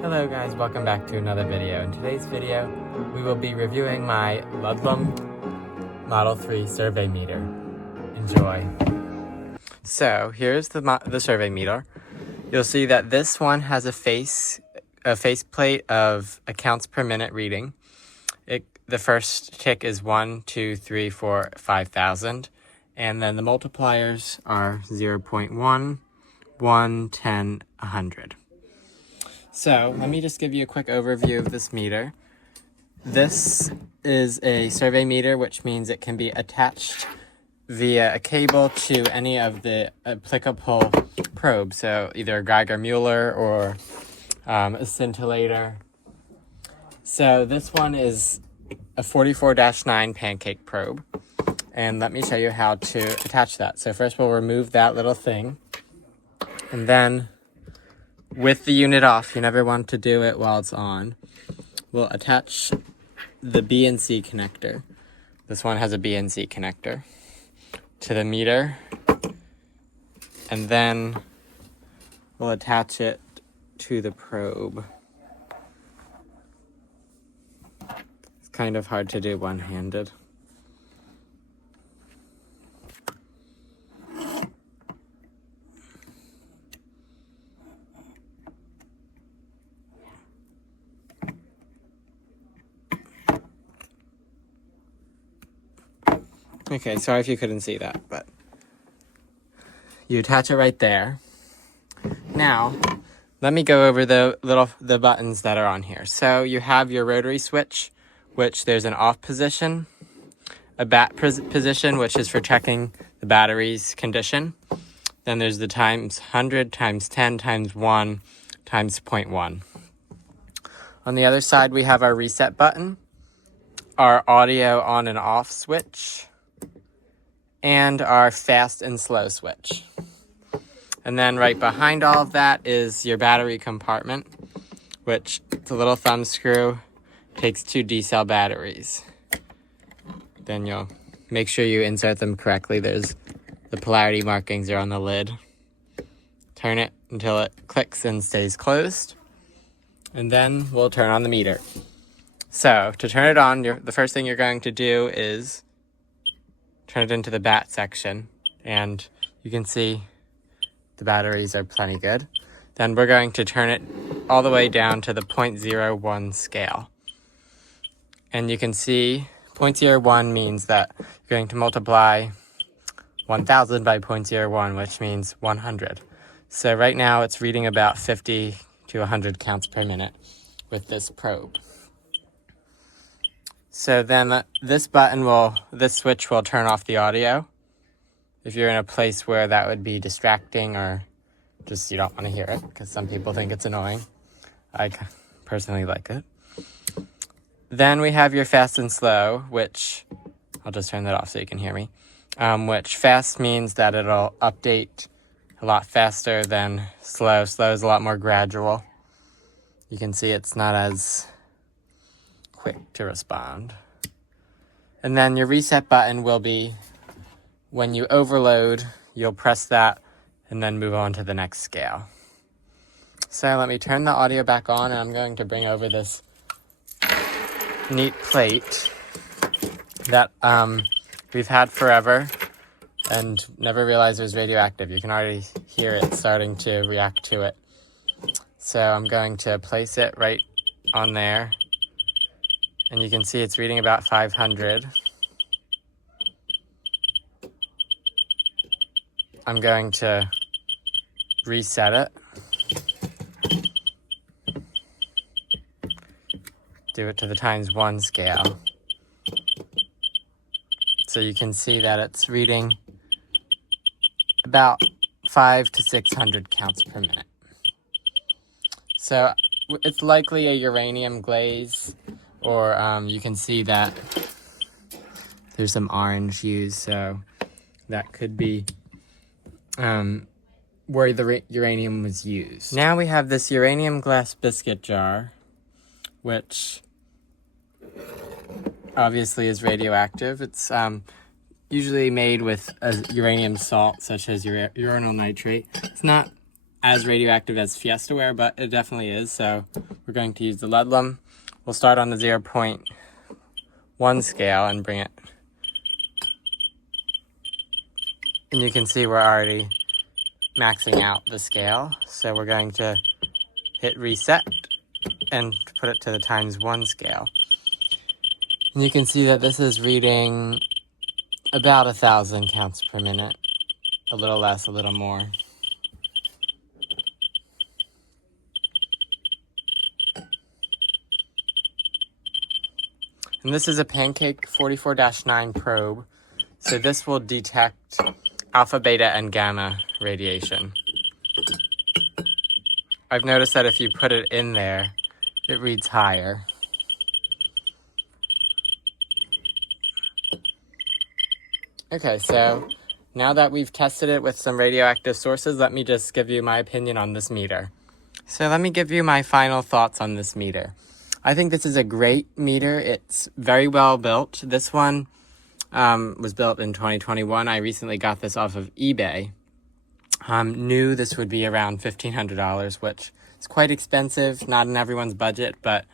Hello guys, welcome back to another video. In today's video, we will be reviewing my Ludlum Model 3 survey meter. Enjoy. So here's the survey meter. You'll see that this one has a faceplate of accounts per minute reading. The first tick is 1, 2, 3, 4, 5,000. And then the multipliers are 0.1, 1, 10, 100. So let me just give you a quick overview of this meter. This is a survey meter, which means it can be attached via a cable to any of the applicable probes. So either a Geiger-Muller or a scintillator. So this one is a 44-9 pancake probe. And let me show you how to attach that. So first we'll remove that little thing. And then with the unit off, you never want to do it while it's on, we'll attach the B and C connector. This one has a B and C connector to the meter. And then we'll attach it to the probe. It's kind of hard to do one-handed. Okay, sorry if you couldn't see that, but you attach it right there. Now, let me go over the buttons that are on here. So you have your rotary switch, which there's an off position, a bat position, which is for checking the battery's condition. Then there's the times 100, times 10, times 1, times 0.1. On the other side, we have our reset button, our audio on and off switch, and our fast and slow switch. And then right behind all of that is your battery compartment, which it's a little thumb screw, takes 2 D-cell batteries. Then you'll make sure you insert them correctly. The polarity markings are on the lid. Turn it until it clicks and stays closed. And then we'll turn on the meter. So to turn it on, the first thing you're going to do is turn it into the bat section, and you can see the batteries are plenty good. Then we're going to turn it all the way down to the 0.01 scale. And you can see 0.01 means that you're going to multiply 1,000 by 0.01, which means 100. So right now it's reading about 50 to 100 counts per minute with this probe. So then this switch will turn off the audio if you're in a place where that would be distracting or just you don't want to hear it, because some people think it's annoying. I personally like it. Then we have your fast and slow, which I'll just turn that off so you can hear me. Which fast means that it'll update a lot faster than slow. Slow is a lot more gradual. You can see it's not as quick to respond. And then your reset button will be when you overload, you'll press that and then move on to the next scale. So let me turn the audio back on, and I'm going to bring over this neat plate that we've had forever and never realized it was radioactive. You can already hear it starting to react to it. So I'm going to place it right on there. And you can see it's reading about 500. I'm going to reset it. Do it to the ×1 scale. So you can see that it's reading about 500 to 600 counts per minute. So it's likely a uranium glaze. Or you can see that there's some orange used, so that could be where the uranium was used. Now we have this uranium glass biscuit jar, which obviously is radioactive. It's usually made with a uranium salt, such as uranyl nitrate. It's not as radioactive as Fiestaware, but it definitely is. So we're going to use the Ludlum. We'll start on the 0.1 scale and bring it. And you can see we're already maxing out the scale. So we're going to hit reset and put it to the ×1 scale. And you can see that this is reading about 1,000 counts per minute. A little less, a little more. And this is a Pancake 44-9 probe. So this will detect alpha, beta, and gamma radiation. I've noticed that if you put it in there, it reads higher. Okay, so now that we've tested it with some radioactive sources, let me just give you my opinion on this meter. So let me give you my final thoughts on this meter. I think this is a great meter. It's very well built. This one was built in 2021. I recently got this off of eBay. Knew this would be around $1,500, which is quite expensive, not in everyone's budget, but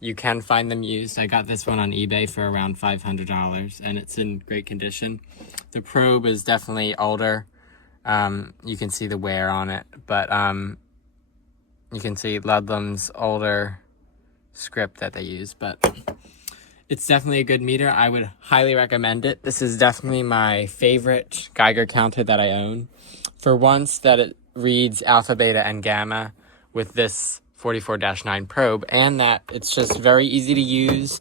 you can find them used. I got this one on eBay for around $500, and it's in great condition. The probe is definitely older. You can see the wear on it, but you can see Ludlum's older script that they use, but it's definitely a good meter. I would highly recommend it. This is definitely my favorite Geiger counter that I own. For once that it reads alpha, beta, and gamma with this 44-9 probe, and that it's just very easy to use,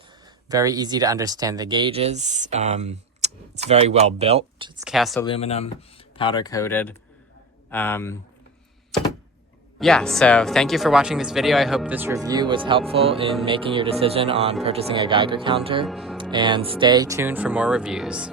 very easy to understand the gauges. It's very well built. It's cast aluminum, powder coated. Yeah, so thank you for watching this video. I hope this review was helpful in making your decision on purchasing a Geiger counter, and stay tuned for more reviews.